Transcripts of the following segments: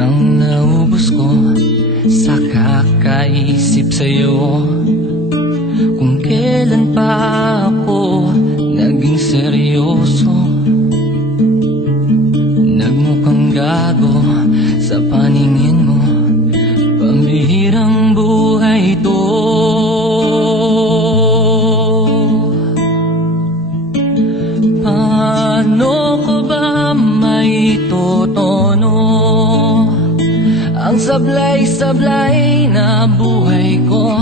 nang naubos ko sa kakaisip sa'yo. Kung kailan pa ako naging seryoso, nagmukhang gago sa paningin mo. Pambihirang buhay to. Paano ko ba maitutono ang sablay-sablay na buhay ko?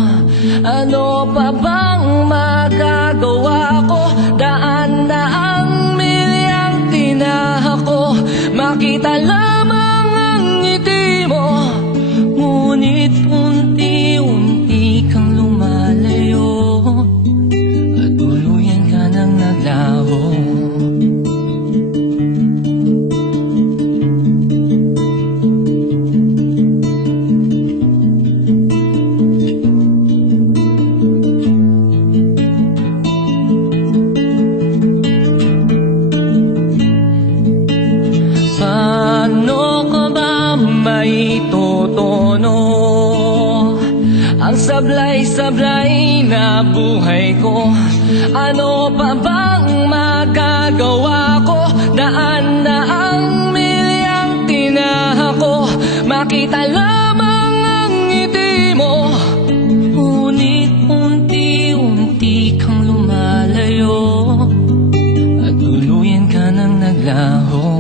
Ano pa bang magagawa ko? Daan na ang milyang tinahako, makita lamang ang ngiti mo. Ngunit unti-unti kang lumalayo at tuluyan ka nang naglaho. Paano ko ba maitutono ang sablay-sablay na buhay ko? Ano pa bang magagawa ko? Daan na ang milyang tinahako, makita lamang ang ngiti mo. Ngunit unti-unti kang lumalayo at tuluyan ka nang naglaho.